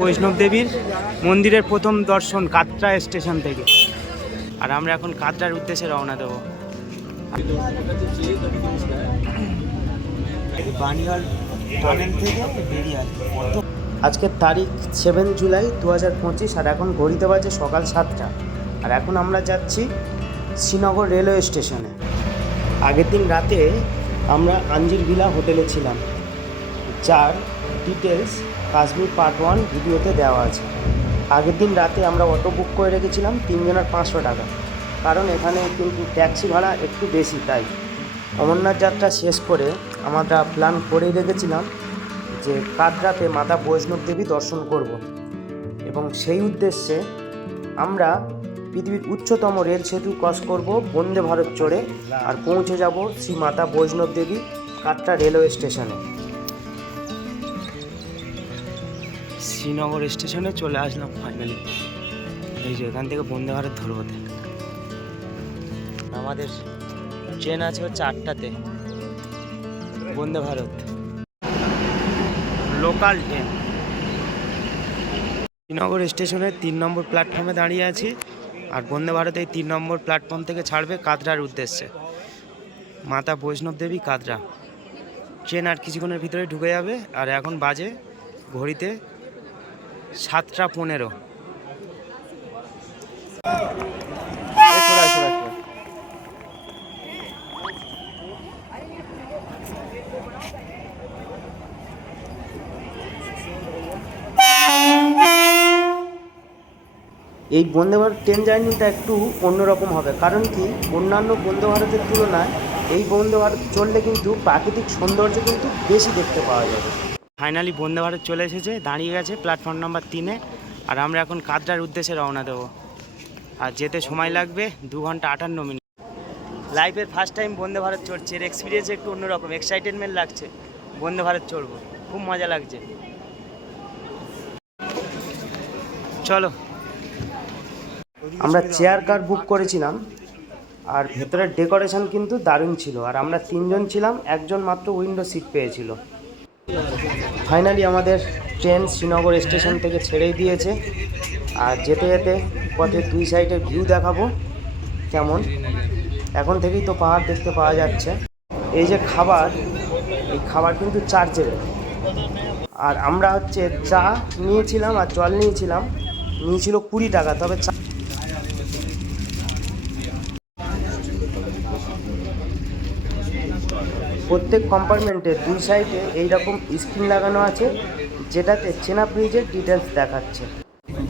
বৈষ্ণব দেবীর মন্দিরের প্রথম দর্শন কাটরা স্টেশন থেকে। আর আমরা এখন কাটরার উদ্দেশ্যে রওনা দেবো। আজকের তারিখ সেভেন জুলাই দু হাজার পঁচিশ, আর এখন ঘড়িতে বাজে সকাল সাতটা। আর এখন আমরা যাচ্ছি শ্রীনগর রেলওয়ে স্টেশনে। আগের দিন রাতে আমরা আঞ্জির ভিলা হোটেলে ছিলাম। যার ডিটেলস কাশ্মীর পার্ট ওয়ান ভিডিওতে দেওয়া আছে। আগের দিন রাতে আমরা অটো বুক করে রেখেছিলাম তিনজনের পাঁচশো টাকা। কারণ এখানে কিন্তু ট্যাক্সি ভাড়া একটু বেশি, তাই। অমরনাথ যাত্রা শেষ করে আমরা প্ল্যান করেই রেখেছিলাম যে কাটরাতে মাতা বৈষ্ণব দেবী দর্শন করব। এবং সেই উদ্দেশ্যে আমরা পৃথিবীর উচ্চতম রেল সেতু ক্রস করব বন্দে ভারত চড়ে আর পৌঁছে যাব শ্রী মাতা বৈষ্ণব দেবী কাটরা রেলওয়ে স্টেশনে শ্রীনগর স্টেশনে চলে আসলাম ফাইনালি এই যে এখান থেকে বন্দে ভারত ধরবো। আমাদের ট্রেন আছে আটটাতে। বন্দে ভারত। লোকাল ট্রেন শ্রীনগর স্টেশনের তিন নম্বর প্ল্যাটফর্মে দাঁড়িয়ে আছি, আর বন্দে ভারত এই তিন নম্বর প্ল্যাটফর্ম থেকে ছাড়বে কাদরার উদ্দেশ্যে। মাতা বৈষ্ণব দেবী কাদরা। ট্রেন আর কিছুক্ষণের ভিতরে ঢুকে যাবে, আর এখন বাজে ঘড়িতে সাতটা পনেরো। এই বন্দে ভারত ট্রেন জার্নিটা একটু অন্যরকম হবে, কারণ কি অন্যান্য বন্দে ভারতের তুলনায় এই বন্দে ভারত চললে কিন্তু প্রাকৃতিক সৌন্দর্য কিন্তু বেশি দেখতে পাওয়া যাবে। ফাইনালি বন্দে ভারত চলে এসেছে, দাঁড়িয়ে গেছে প্ল্যাটফর্ম নাম্বার তিনে। আর আমরা এখন কাদরার উদ্দেশ্যে রওনা দেবো। আর যেতে সময় লাগবে দু ঘণ্টা আটান্ন মিনিট। লাইফের ফার্স্ট টাইম বন্দে ভারত চড়ছে, এর এক্সপিরিয়েন্স একটু অন্যরকম এক্সাইটেডমেন্ট লাগছে। বন্দে ভারত চড়বো, খুব মজা লাগছে। চলো। আমরা চেয়ার কার বুক করেছিলাম, আর ভেতরের ডেকোরেশন কিন্তু দারুণ ছিল। আর আমরা তিনজন ছিলাম, একজন মাত্র উইন্ডো সিট পেয়েছিল। ফাইনালি আমাদের ট্রেন শ্রীনগর স্টেশন থেকে ছেড়েই দিয়েছে। আর যেতে যেতে পথে দুই সাইডের ভিউ দেখাবো কেমন। এখন থেকেই তো পাহাড় দেখতে পাওয়া যাচ্ছে। এই যে খাবার, এই খাবার কিন্তু চার্জের আর আমরা হচ্ছে চা নিয়েছিলাম আর জল নিয়েছিলাম। নিয়েছিল কুড়ি টাকা, তবে চা প্রত্যেক কম্পার্টমেন্টের দুই সাইডে এইরকম স্ক্রিন লাগানো আছে, যেটাতে চেনা ব্রিজের ডিটেলস দেখাচ্ছে।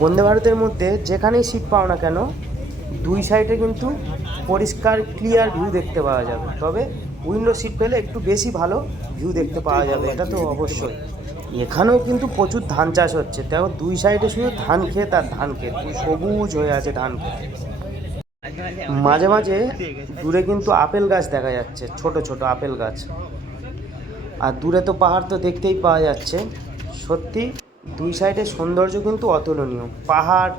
বন্দে ভারতের মধ্যে যেখানেই সিট পাও না কেন, দুই সাইডে কিন্তু পরিষ্কার ক্লিয়ার ভিউ দেখতে পাওয়া যাবে। তবে উইন্ডো সিট পেলে একটু বেশি ভালো ভিউ দেখতে পাওয়া যাবে, এটা তো অবশ্যই। এখানেও কিন্তু প্রচুর ধান চাষ হচ্ছে। দেখো, দুই সাইডে শুধু ধান ক্ষেত আর ধান ক্ষেত, সবুজ হয়ে আছে ধান ক্ষেত। মাঝে মাঝে দূরে কিন্তু আপেল গাছ দেখা যাচ্ছে, ছোট ছোট আপেল গাছ। আর দূরে তো পাহাড় তো দেখতেই পাওয়া যাচ্ছে। সত্যি, দুই সাইডে সৌন্দর্য কিন্তু অতুলনীয়। পাহাড়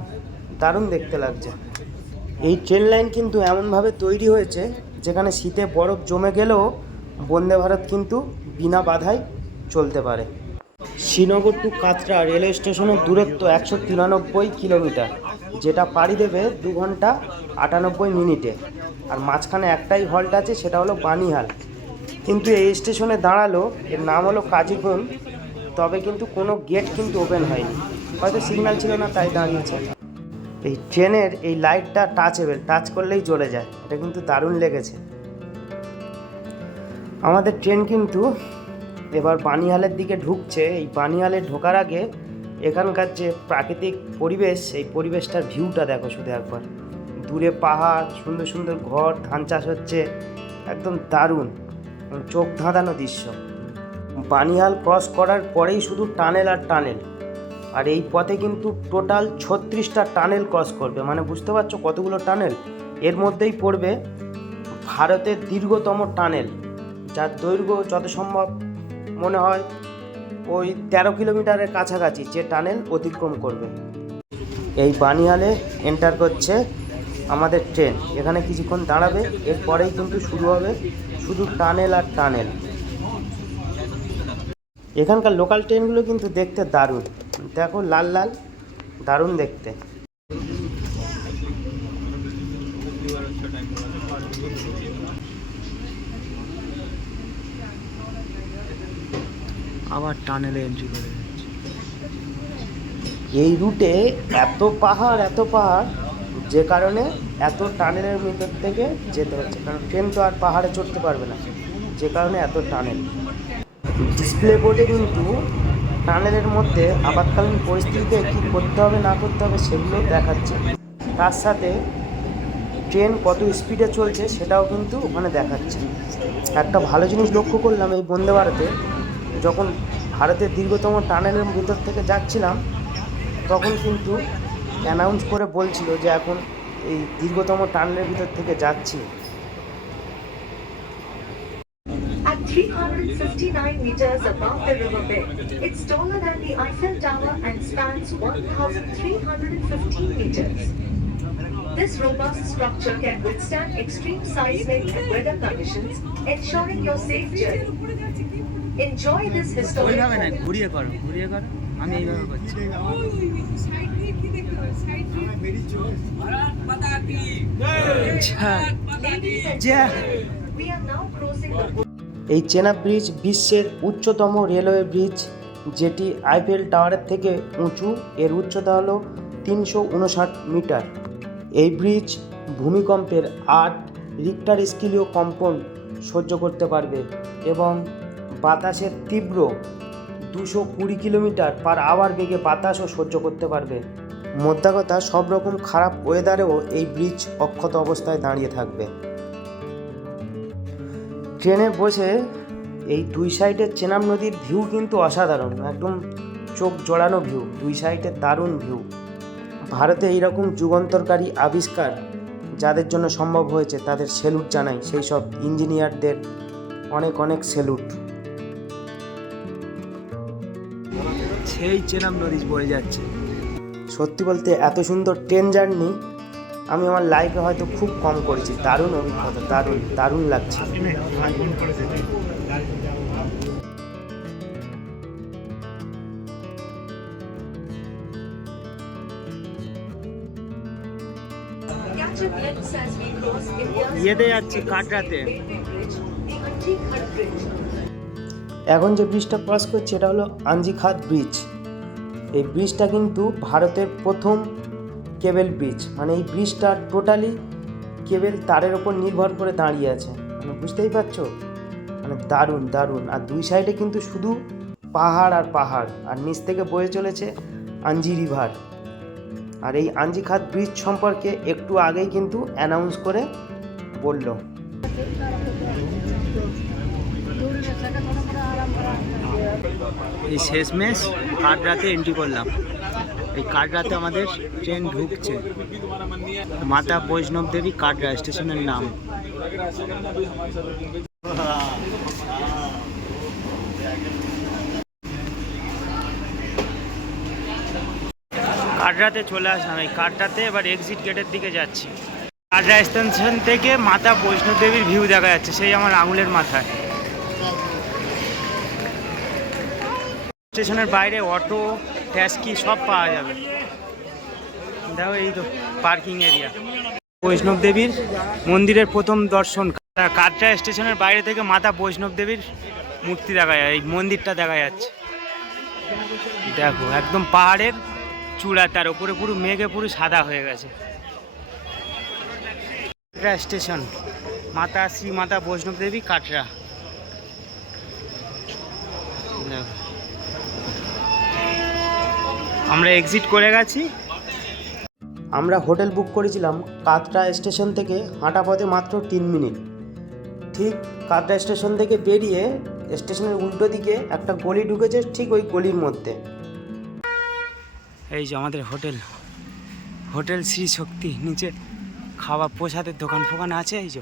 দারুণ দেখতে লাগছে। এই ট্রেন লাইন কিন্তু এমনভাবে তৈরি হয়েছে, যেখানে শীতে বরফ জমে গেলেও বন্দে ভারত কিন্তু বিনা বাধায় চলতে পারে। শ্রীনগর টু কাতরা রেলওয়ে স্টেশনের দূরত্ব একশো তিরানব্বই কিলোমিটার, যেটা পাড়ি দেবে দু ঘণ্টা আটানব্বই মিনিটে। আর মাঝখানে একটাই হল্ট আছে, সেটা হলো বানিহাল। কিন্তু এই স্টেশনে দাঁড়াল, এর নাম হলো কাজিকুন তবে কিন্তু কোনো গেট কিন্তু ওপেন হয়নি। হয়তো সিগন্যাল ছিল না, তাই দাঁড়িয়েছে। এই ট্রেনের এই লাইটটা টাচেবল টাচ করলেই জ্বলে যায়। এটা কিন্তু দারুণ লেগেছে। আমাদের ট্রেন কিন্তু এবার বানিহালের দিকে ঢুকছে। এই বানিহালে ঢোকার আগে এখানকার যে প্রাকৃতিক পরিবেশ, এই পরিবেশটার ভিউটা দেখো শুধু একবার। দূরে পাহাড়, সুন্দর সুন্দর ঘর, ধান চাষ হচ্ছে। একদম দারুণ চোখ ধাঁধানো দৃশ্য। বানিহাল ক্রস করার পরেই শুধু টানেল আর টানেল। আর এই পথে কিন্তু টোটাল ছত্রিশটা টানেল ক্রস করবে। মানে বুঝতে পারছ কতগুলো টানেল? এর মধ্যেই পড়বে ভারতের দীর্ঘতম টানেল, যার দৈর্ঘ্য যত সম্ভব মনে হয় ওই তেরো কিলোমিটারের কাছাকাছি, যে টানেল অতিক্রম করবে। এই বানিহালে এন্টার করছে আমাদের ট্রেন। এখানে কিছুক্ষণ দাঁড়াবে এরপরেই কিন্তু শুরু হবে শুধু টানেল আর টানেল। এখানকার লোকাল ট্রেনগুলো কিন্তু দেখতে দারুণ। দেখো লাল লাল দারুণ দেখতে। আবার টানেলে এন্ট্রি করে এই রুটে এত পাহাড় এত পাহাড় যে কারণে এত টানেলের ভিতর থেকে যেতে হচ্ছে, কারণ ট্রেন তো আর পাহাড়ে চড়তে পারবে না, যে কারণে এত টানেল। ডিসপ্লে বোর্ডে কিন্তু টানেলের মধ্যে আপাতকালীন পরিস্থিতিতে কী করতে হবে, না করতে হবে সেগুলো দেখাচ্ছে। তার সাথে ট্রেন কত স্পিডে চলছে সেটাও কিন্তু ওখানে দেখাচ্ছে। একটা ভালো জিনিস লক্ষ্য করলাম এই বন্দে ভারতে, যখন ভারতের দীর্ঘতম টানেলের ভিতর থেকে যাচ্ছিলাম, তখন কিন্তু অ্যানাউন্স করে বলছিল যে এখন এই দীর্ঘতম টানেলের ভিতর থেকে যাচ্ছি At 359 meters above the riverbed, it's taller than the Eiffel Tower and spans 1,315 meters. This robust structure can withstand extreme seismic and weather conditions, ensuring your safe journey. Enjoy this historic moment. ঘুরিয়ে করো ঘুরিয়ে করো আমি এইভাবে করছি এই চেনা bridge বিশ্বের উচ্চতম রেলওয়ে ব্রিজ, যেটি আইফেল টাওয়ারের থেকে উঁচু, এর উচ্চতা হলো তিনশো উনষাট মিটার। এই ব্রিজ ভূমিকম্পের আট রিক্টার স্কেলীয় কম্পন সহ্য করতে পারবে এবং বাতাসের তীব্র দুশো কুড়ি কিলোমিটার পার আওয়ার বেগে বাতাসও সহ্য করতে পারবে। মোদ্দা কথা সব রকম খারাপ ওয়েদারেও এই ব্রিজ অক্ষত অবস্থায় দাঁড়িয়ে থাকবে। ট্রেনে বসে এই দুই সাইডের চেনাব নদীর ভিউ কিন্তু অসাধারণ, একদম চোখ জোড়ানো ভিউ দুই সাইডের দারুণ ভিউ ভারতে এইরকম যুগান্তরকারী আবিষ্কার যাদের জন্য সম্ভব হয়েছে, তাদের সেলুট জানাই। সেই সব ইঞ্জিনিয়ারদের অনেক অনেক সেলুট সেই চেনাম নদী বয়ে যাচ্ছে। সত্যি বলতে এত সুন্দর ট্রেন জার্নি আমি আমার লাইফে হয়তো খুব কম করেছি। দারুণ অভিজ্ঞতা দারুণ দারুণ লাগছে। ইয়েতে যাচ্ছি কাটরাতে. এখন যে ব্রিজটা ক্রস করছি এটা হলো আঞ্জিখাত ব্রিজ এই ব্রিজটা কিন্তু ভারতের প্রথম কেবেল ব্রিজ। মানে এই ব্রিজটা টোটালি কেবেল তারের ওপর নির্ভর করে দাঁড়িয়ে আছে। মানে বুঝতেই পারছ? মানে দারুণ দারুণ। আর দুই সাইডে কিন্তু শুধু পাহাড় আর পাহাড়। আর নিচ থেকে বয়ে চলেছে আঞ্জি রিভার আর এই আঞ্জিখাত ব্রিজ সম্পর্কে একটু আগেই কিন্তু অ্যানাউন্স করে বলল। এই শেষমেশ কাটরাতে এন্ট্রি করলাম। এই কাঠ রাতে আমাদের ট্রেন ঢুকছে। মাতা বৈষ্ণব দেবী কাটরা স্টেশনের নাম। কাটরাতে চলে আসলাম। এই কাটরাতে এবার এক্সিট গেটের দিকে যাচ্ছি। কাটরা স্টেশন থেকে মাতা বৈষ্ণব দেবীর ভিউ দেখা যাচ্ছে। সেই আমার আঙুলের মাথায়। স্টেশনের বাইরে অটো, ট্যাক্সি সব পাওয়া যাবে। দেখো এই তো পার্কিং এরিয়া। বৈষ্ণব দেবীর মন্দিরের প্রথম দর্শন। কাটরা স্টেশনের বাইরে থেকে মাতা বৈষ্ণব দেবীর মূর্তি দেখা যায়, এই মন্দিরটা দেখা যাচ্ছে। দেখো, একদম পাহাড়ের চূড়া, তার উপরে পুরো মেঘে পুরো সাদা হয়ে গেছে। কাটরা স্টেশন, মাতা শ্রী মাতা বৈষ্ণব দেবী কাটরা আমরা এক্সিট করে গেছি। আমরা হোটেল বুক করেছিলাম কাতরা স্টেশন থেকে হাঁটা পথে মাত্র তিন মিনিট। ঠিক কাতরা স্টেশন থেকে বেরিয়ে স্টেশনের উল্টো দিকে একটা গলি ঢুকেছে ঠিক ওই গলির মধ্যে। এই যে আমাদের হোটেল। হোটেল শ্রী শক্তি নিচে খাওয়া প্রসাদের দোকান ফোকান আছে এই যে।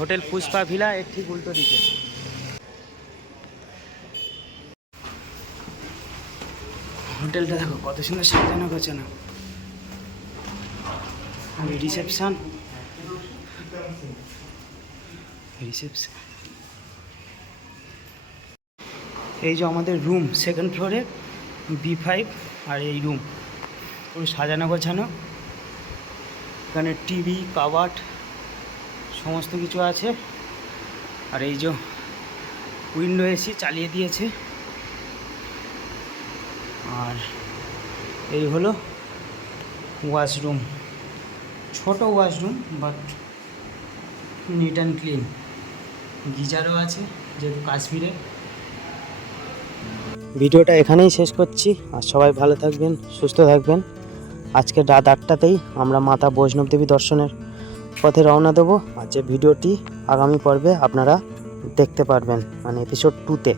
হোটেল পুষ্পা ভিলা এর ঠিক উল্টো দিকে। হোটেলটা দেখো, কত সুন্দর সাজানো গোছানো। রিসেপশন রিসেপশন এই যে আমাদের রুম সেকেন্ড ফ্লোরে বি ফাইভ আর এই রুম পুরো সাজানো গোছানো। এখানে টিভি কাবাট সমস্ত কিছু আছে। আর এই যে উইন্ডো এসি চালিয়ে দিয়েছে। আর এই হলো ওয়াশরুম ছোট washroom but neat and clean গিজারও আছে, যেহেতু কাশ্মীরে। ভিডিওটা এখানেই শেষ করছি, আর সবাই ভালো থাকবেন, সুস্থ থাকবেন। আজকে রাত আটটাতেই আমরা মাতা বৈষ্ণব দেবী দর্শনের পথে রওনা দেবো, আর যে ভিডিওটি আগামী পর্বে আপনারা দেখতে পারবেন মানে এপিসোড টুতে